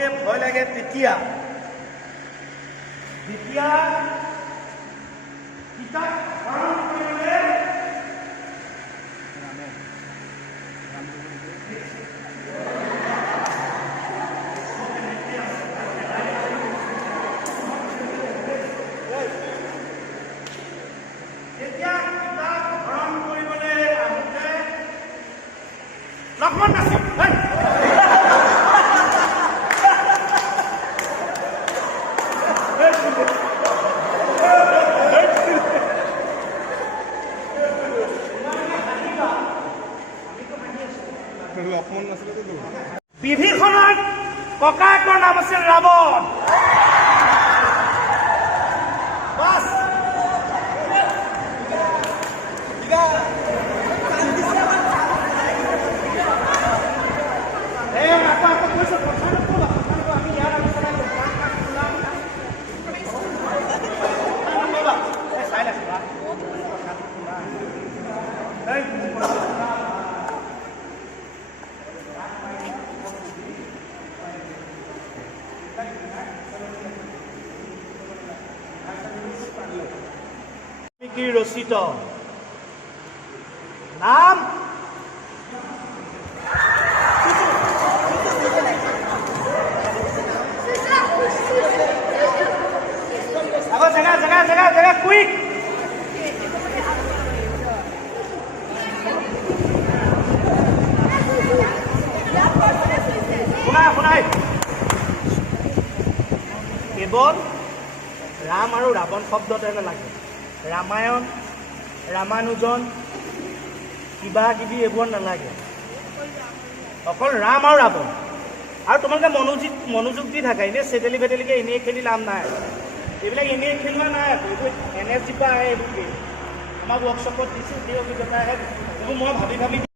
সকলোতকে ভয় লাগে তেতিয়া কিতাপ ধাৰণ কৰিলে লক্ষ্মণ নাছিল বিভীষণৰ ককায়েকৰ নাম আছিল ৰাৱণ। বাছ ৰচিত নাম জেগা কুইক শুনাই কেৱল ৰাম আৰু ৰাৱণ শব্দতে নালাগে ৰামায়ণ ৰামানুজন কিবা কিবি এইবোৰ নালাগে অকল ৰাম আৰু ৰাৱণ আৰু তোমালোকে মনোযোগ দি থাকা এনেই চেটেলি ভেটেলিকে এনেই খেলি লাভ নাই এইবিলাক এনেই খেলোৱা নাই এইবোৰ এনাৰ্জি পৰা আহে এইবোৰ আমাৰ ৱৰ্কশ্বপত দিছোঁ সেই অভিজ্ঞতা আহে এইবোৰ মই ভাবি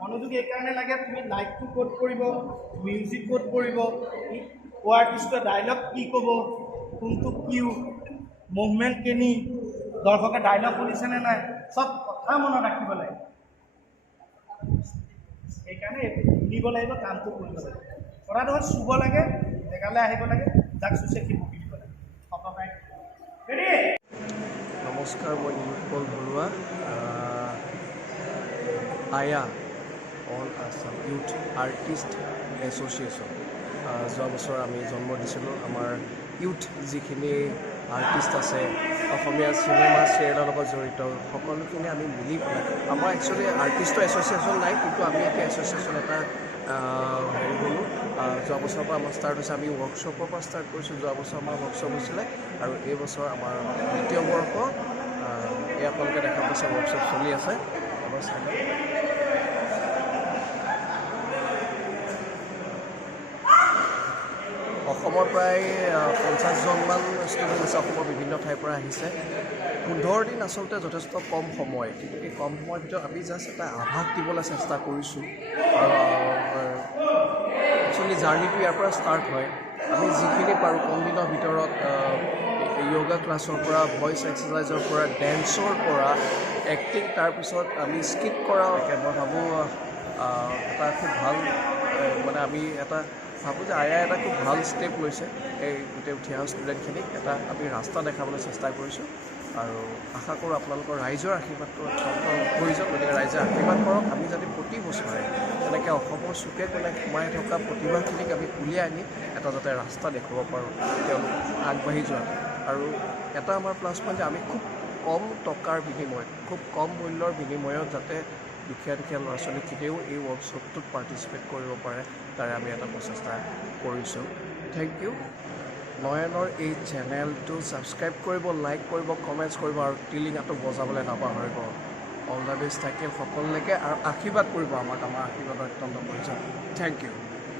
মনোযোগ এইকাৰণে লাগে তুমি লাইটটো ক'ত পৰিব মিউজিক ক'ত পৰিব কো আৰ্টিষ্টৰ ডাইলগ কি ক'ব কোনটো কিউ মুভমেণ্ট কেনি দৰ্শকে ডাইলগ শুনিছেনে নাই চব কথা মনত ৰাখিব লাগে সেইকাৰণে শুনিব লাগিব কামটো কৰিব লাগে কথাটো হ'ল চুব লাগে জেগালৈ আহিব লাগে যাক চুইছে সি বকি দিব লাগে সকাই নমস্কাৰ মই নীলোৎপল বৰুৱা আয়া all Assam youth artist association যোৱা বছৰ আমি জন্ম দিছিলোঁ আমাৰ ইউথ যিখিনি আৰ্টিষ্ট আছে অসমীয়া চিনেমা চিৰিয়েলৰ লগত জড়িত সকলোখিনি আমি মিলি পেলাই আমাৰ একচুৱেলি আৰ্টিষ্টৰ এছ'চিয়েশ্যন নাই কিন্তু আমি এতিয়া এছ'চিয়েশ্যন এটা হেৰি হ'লোঁ যোৱা বছৰৰ পৰা আমাৰ ষ্টাৰ্ট হৈছে আমি ৱৰ্কশ্বপৰ পৰা ষ্টাৰ্ট কৰিছোঁ যোৱা বছৰ আমাৰ ৱৰ্কশ্বপ হৈছিলে আৰু এই বছৰ আমাৰ দ্বিতীয় বৰ্ষ এই আপোনালোকে দেখা পাইছে ৱৰ্কশ্বপ চলি আছে অসমৰ প্ৰায় 50জনমান ষ্টুডেণ্ট আছে অসমৰ বিভিন্ন ঠাইৰ পৰা আহিছে 15 দিন আচলতে যথেষ্ট কম সময় কিন্তু এই কম সময়ৰ ভিতৰত আমি জাষ্ট এটা আভাস দিবলৈ চেষ্টা কৰিছোঁ একচুৱেলি জাৰ্ণিটো ইয়াৰ পৰা ষ্টাৰ্ট হয় আমি যিখিনি পাৰোঁ কম দিনৰ ভিতৰত য়োগা ক্লাছৰ পৰা ভইচ এক্সাৰচাইজৰ পৰা ডেন্সৰ পৰা এক্টিং তাৰপিছত আমি স্কিট কৰা মই ভাবোঁ এটা খুব ভাল মানে আমি এটা ভাবোঁ যে আয়া এটা খুব ভাল ষ্টেপ লৈছে এই গোটেই উঠি অহা ষ্টুডেণ্টখিনিক এটা আমি ৰাস্তা দেখাবলৈ চেষ্টা কৰিছোঁ আৰু আশা কৰোঁ আপোনালোকৰ ৰাইজৰ আশীৰ্বাদটো অত্যন্ত প্ৰয়োজন গতিকে ৰাইজে আশীৰ্বাদ কৰক আমি যাতে প্ৰতি বছৰে তেনেকৈ অসমৰ চুকে কোণে সোমাই থকা প্ৰতিভাখিনিক আমি উলিয়াই আনি এটা যাতে ৰাস্তা দেখুৱাব পাৰোঁ তেওঁলোক আগবাঢ়ি যোৱাটো আৰু এটা আমাৰ প্লাছ পইণ্ট যে আমি খুব কম টকাৰ বিনিময়ত খুব কম মূল্যৰ বিনিময়ত যাতে দুখীয়া ল'ৰা ছোৱালীখিনিও এই ৱৰ্কশ্বপটোত পাৰ্টিচিপেট কৰিব পাৰে তাৰে আমি এটা প্ৰচেষ্টা কৰিছোঁ। Thank you. নয়নৰ এই চেনেলটো ছাবস্ক্ৰাইব কৰিব, লাইক কৰিব, কমেণ্টছ কৰিব আৰু টিলিঙাটো বজাবলৈ নাপাহৰিব। অল দ্য বেষ্ট থাকিল সকলোলৈকে আৰু আশীৰ্বাদ কৰিব আমাক, আমাৰ আশীৰ্বাদ অত্যন্ত প্ৰয়োজন। Thank U.